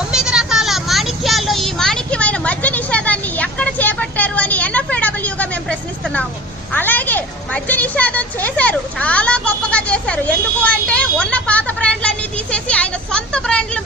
9 రకాల మాణిక్యాల్లో ఈ మాణిక్యమైన మద్య నిషేధాన్ని ఎక్కడ చేపట్టారు అని NFAWగా మేము ప్రశ్నిస్తున్నాము. అలాగే మద్య నిషేధం చేశారు, చాలా గొప్పగా చేశారు. ఎందుకు అంటే ఉన్న పాత బ్రాండ్లన్నీ తీసేసి ఆయన సొంత బ్రాండ్లను